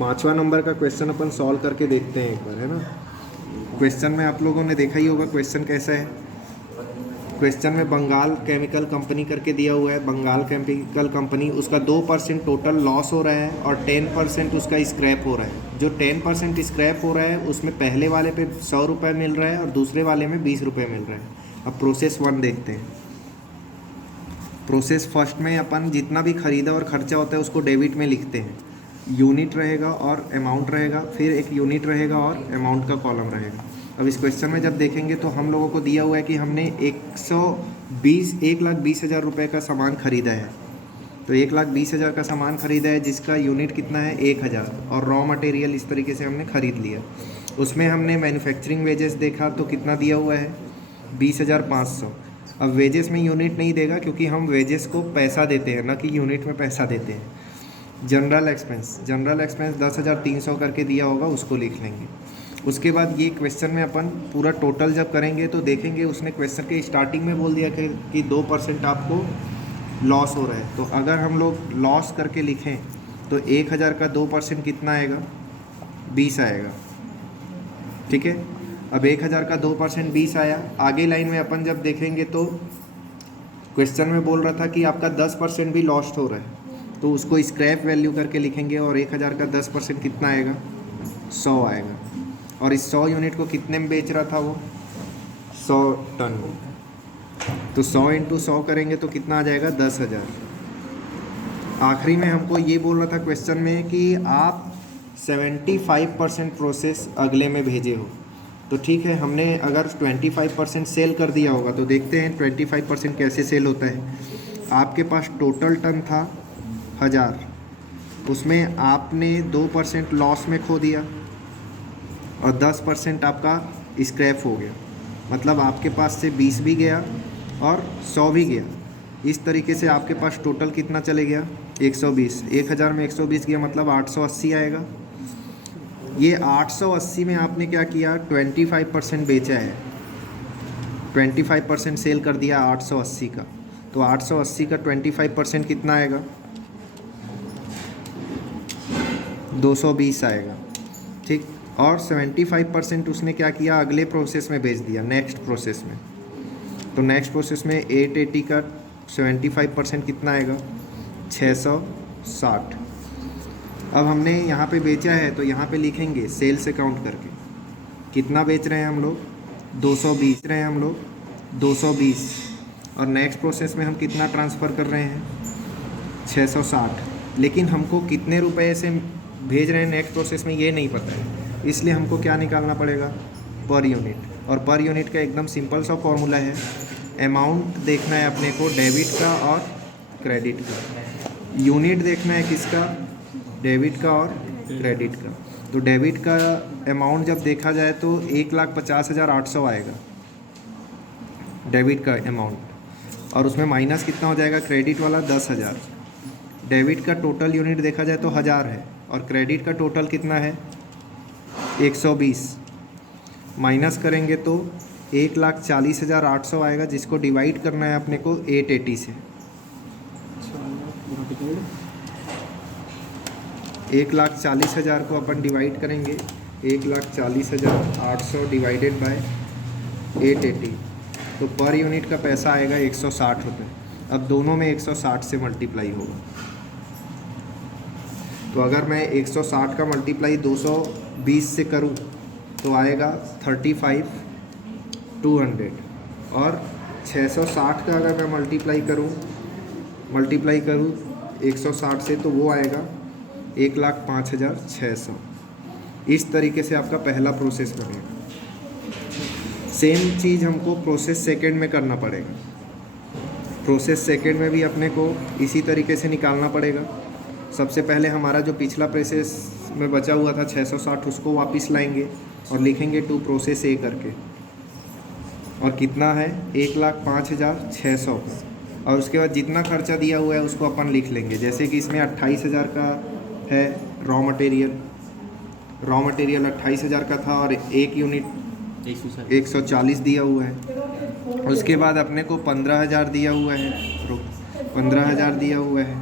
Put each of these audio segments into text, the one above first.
5वां नंबर का क्वेश्चन अपन सॉल्व करके देखते हैं एक बार, है ना। क्वेश्चन में आप लोगों ने देखा ही होगा क्वेश्चन कैसा है। क्वेश्चन में बंगाल केमिकल कंपनी करके दिया हुआ है। बंगाल केमिकल कंपनी, उसका 2% टोटल लॉस हो रहा है और 10% उसका स्क्रैप हो रहा है। जो 10% स्क्रैप हो रहा है उसमें पहले वाले पे 100 रुपये मिल रहा है और दूसरे वाले में 20 रुपये मिल रहा है। अब प्रोसेस 1 देखते हैं। प्रोसेस फर्स्ट में अपन जितना भी खरीदा और खर्चा होता है उसको डेबिट में लिखते हैं। यूनिट रहेगा और अमाउंट रहेगा, फिर एक यूनिट रहेगा और अमाउंट का कॉलम रहेगा। अब इस क्वेश्चन में जब देखेंगे तो हम लोगों को दिया हुआ है कि हमने 1,20,000 रुपये का सामान खरीदा है। तो 1,20,000 का सामान खरीदा है जिसका यूनिट कितना है 1,000, और रॉ मटेरियल इस तरीके से हमने ख़रीद लिया। उसमें हमने मैन्युफैक्चरिंग वेजेस देखा तो कितना दिया हुआ है 20,500। अब वेजेस में यूनिट नहीं देगा क्योंकि हम वेजेस को पैसा देते हैं, ना कि यूनिट में पैसा देते हैं। जनरल एक्सपेंस 10,300 करके दिया होगा, उसको लिख लेंगे। उसके बाद ये क्वेश्चन में अपन पूरा टोटल जब करेंगे तो देखेंगे उसने क्वेश्चन के स्टार्टिंग में बोल दिया कि 2% आपको लॉस हो रहा है। तो अगर हम लोग लॉस करके लिखें तो 1,000 का 2% कितना आएगा 20 आएगा, ठीक है। अब 1,000 का 2% 20 आया। आगे लाइन में अपन जब देखेंगे तो क्वेश्चन में बोल रहा था कि आपका 10% भी लॉस्ट हो रहा है, तो उसको स्क्रैप वैल्यू करके लिखेंगे और 1,000 का 10% कितना आएगा 100 आएगा। और इस 100 यूनिट को कितने में बेच रहा था वो 100 टन में। तो 100 × 100 करेंगे तो कितना आ जाएगा 10,000। आखिरी में हमको ये बोल रहा था क्वेश्चन में कि आप 75% प्रोसेस अगले में भेजे हो। तो ठीक है, हमने अगर 25% सेल कर दिया होगा तो देखते हैं 25% कैसे सेल होता है। आपके पास टोटल टन था 1,000, उसमें आपने 2% लॉस में खो दिया और 10% आपका स्क्रैप हो गया। मतलब आपके पास से 20 भी गया और 100 भी गया। इस तरीके से आपके पास टोटल कितना चले गया 120। 1,000 में 120 गया मतलब 880 आएगा। ये 880 में आपने क्या किया 25% बेचा है, 25% सेल कर दिया 880 का। तो 880 का 25% कितना आएगा 220 आएगा, ठीक। और 75% उसने क्या किया अगले प्रोसेस में बेच दिया, नेक्स्ट प्रोसेस में। तो नेक्स्ट प्रोसेस में 880 का 75% कितना आएगा 660। अब हमने यहाँ पे बेचा है तो यहाँ पे लिखेंगे सेल से काउंट करके कितना बेच रहे हैं हम लोग 220 रहे हैं हम लोग 220। और नेक्स्ट प्रोसेस में हम कितना ट्रांसफ़र कर रहे हैं 660। लेकिन हमको कितने रुपए से भेज रहे हैं नेक्स्ट प्रोसेस में ये नहीं पता है, इसलिए हमको क्या निकालना पड़ेगा पर यूनिट। और पर यूनिट का एकदम सिंपल सा फॉर्मूला है, अमाउंट देखना है अपने को डेबिट का और क्रेडिट का। यूनिट देखना है किसका डेबिट का और क्रेडिट का। तो डेबिट का अमाउंट जब देखा जाए तो 1,50,800 आएगा डेबिट का अमाउंट, और उसमें माइनस कितना हो जाएगा क्रेडिट वाला 10,000। डेबिट का टोटल यूनिट देखा जाए तो 1,000 है और क्रेडिट का टोटल कितना है 120। माइनस करेंगे तो 1,40,800 आएगा, जिसको डिवाइड करना है अपने को 880 से। 1,40,000 को अपन डिवाइड करेंगे 1,40,800 डिवाइडेड बाय 880, तो पर यूनिट का पैसा आएगा 160 रुपये। अब दोनों में 160 से मल्टीप्लाई होगा। तो अगर मैं 160 का मल्टीप्लाई 220 से करूं तो आएगा 35,200। और 660 का अगर मैं मल्टीप्लाई करूं 160 से तो वो आएगा 1,05,600। इस तरीके से आपका पहला प्रोसेस बनेगा। सेम चीज़ हमको प्रोसेस सेकंड में करना पड़ेगा। प्रोसेस सेकंड में भी अपने को इसी तरीके से निकालना पड़ेगा। सबसे पहले हमारा जो पिछला प्रोसेस में बचा हुआ था 660 उसको वापस लाएंगे और लिखेंगे टू प्रोसेस ए करके, और कितना है 1,05,600 का। और उसके बाद जितना खर्चा दिया हुआ है उसको अपन लिख लेंगे। जैसे कि इसमें 28,000 का है रॉ मटेरियल 28,000 का था और एक यूनिट 140 दिया हुआ है। उसके बाद अपने को 15,000 दिया हुआ है, 15,000 दिया हुआ है।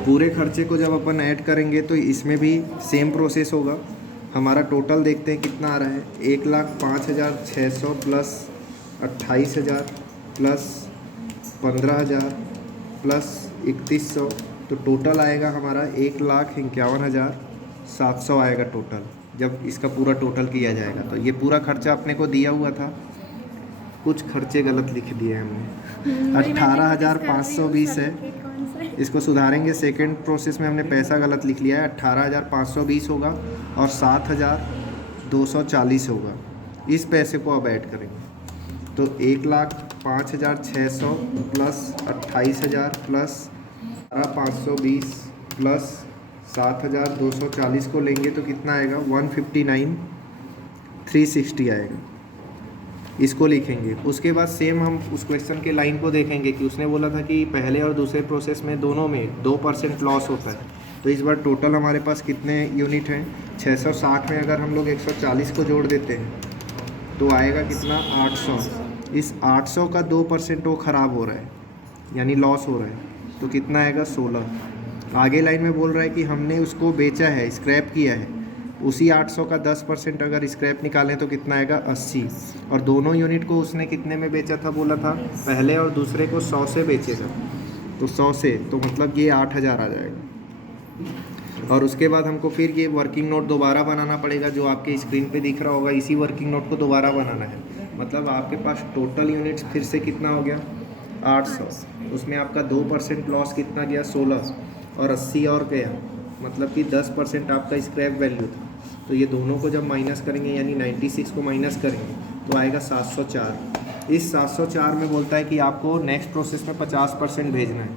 पूरे खर्चे को जब अपन ऐड करेंगे तो इसमें भी सेम प्रोसेस होगा। हमारा टोटल देखते हैं कितना आ रहा है, 1,05,600 प्लस 28,000 प्लस 15,000 प्लस 3,100, तो टोटल आएगा हमारा 1,51,700 आएगा टोटल। जब इसका पूरा टोटल किया जाएगा तो ये पूरा खर्चा अपने को दिया हुआ था। कुछ खर्चे गलत लिख दिए हमने, 18,520 है, इसको सुधारेंगे। सेकंड प्रोसेस में हमने पैसा गलत लिख लिया है, 18,520 होगा और 7,240 होगा। इस पैसे को अब ऐड करेंगे तो 1,05,600 प्लस 28,000 प्लस 520 प्लस 7,240 को लेंगे तो कितना आएगा, 159,360 आएगा। इसको लिखेंगे। उसके बाद सेम हम उस क्वेश्चन के लाइन को देखेंगे कि उसने बोला था कि पहले और दूसरे प्रोसेस में दोनों में 2% लॉस होता है। तो इस बार टोटल हमारे पास कितने यूनिट हैं, 660 में अगर हम लोग 140 को जोड़ देते हैं तो आएगा कितना, 800। इस 800 का 2% वो ख़राब हो रहा है यानी लॉस हो रहा है, तो कितना आएगा, 16। आगे लाइन में बोल रहा है कि हमने उसको बेचा है, स्क्रैप किया है, उसी 800 का 10% अगर स्क्रैप निकालें तो कितना आएगा, 80। और दोनों यूनिट को उसने कितने में बेचा था, बोला था पहले और दूसरे को 100 से बेचेगा, तो 100 से, तो मतलब ये 8,000 आ जाएगा। और उसके बाद हमको फिर ये वर्किंग नोट दोबारा बनाना पड़ेगा, जो आपके स्क्रीन पे दिख रहा होगा। इसी वर्किंग नोट को दोबारा बनाना है, मतलब आपके पास टोटल यूनिट्स फिर से कितना हो गया, 800। उसमें आपका 2% लॉस कितना गया, 16, और 80 और गया, मतलब कि 10% आपका स्क्रैप वैल्यू था। तो ये दोनों को जब माइनस करेंगे यानी 96 को माइनस करेंगे तो आएगा 704। इस 704 में बोलता है कि आपको नेक्स्ट प्रोसेस में 50% भेजना है।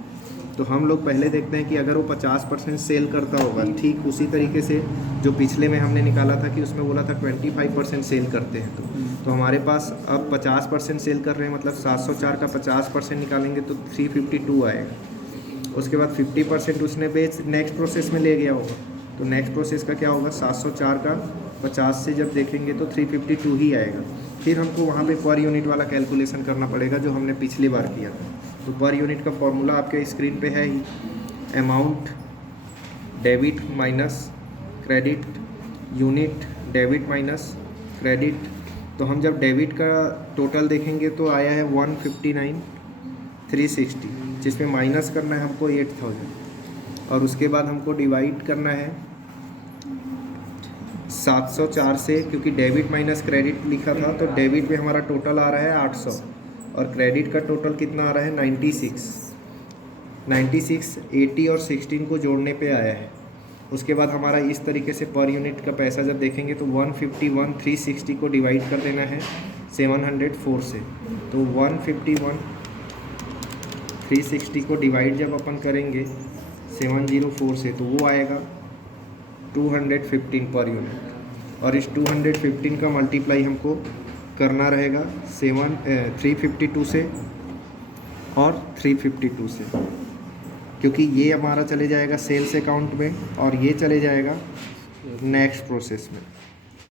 तो हम लोग पहले देखते हैं कि अगर वो 50% सेल करता होगा, ठीक उसी तरीके से जो पिछले में हमने निकाला था कि उसमें बोला था 25% सेल करते हैं, तो हमारे पास अब 50% सेल कर रहे हैं, मतलब 704 का 50% निकालेंगे तो 352 आएगा। उसके बाद 50% उसने बेच नेक्स्ट प्रोसेस में ले गया होगा, तो नेक्स्ट प्रोसेस का क्या होगा, 704 का 50 से जब देखेंगे तो 352 ही आएगा। फिर हमको वहाँ पे पर यूनिट वाला कैलकुलेशन करना पड़ेगा जो हमने पिछली बार किया था। तो पर यूनिट का फॉर्मूला आपके स्क्रीन पे है ही, amount debit minus credit, unit debit minus credit. तो हम जब डेबिट का टोटल देखेंगे तो आया है 159,360, जिसमें माइनस करना है हमको 8,000, और उसके बाद हमको डिवाइड करना है 704 से, क्योंकि डेबिट माइनस क्रेडिट लिखा था, तो डेबिट में हमारा टोटल आ रहा है 800 और क्रेडिट का टोटल कितना आ रहा है, 96। 80 और 16 को जोड़ने पे आया है। उसके बाद हमारा इस तरीके से पर यूनिट का पैसा जब देखेंगे तो 151,360 को डिवाइड कर देना है 704 से, तो 151,360 को डिवाइड जब अपन करेंगे 704 से तो वो आएगा 215 पर यूनिट। और इस 215 का मल्टीप्लाई हमको करना रहेगा 352 से और 352 से, क्योंकि ये हमारा चले जाएगा सेल्स अकाउंट में और ये चले जाएगा नेक्स्ट प्रोसेस में।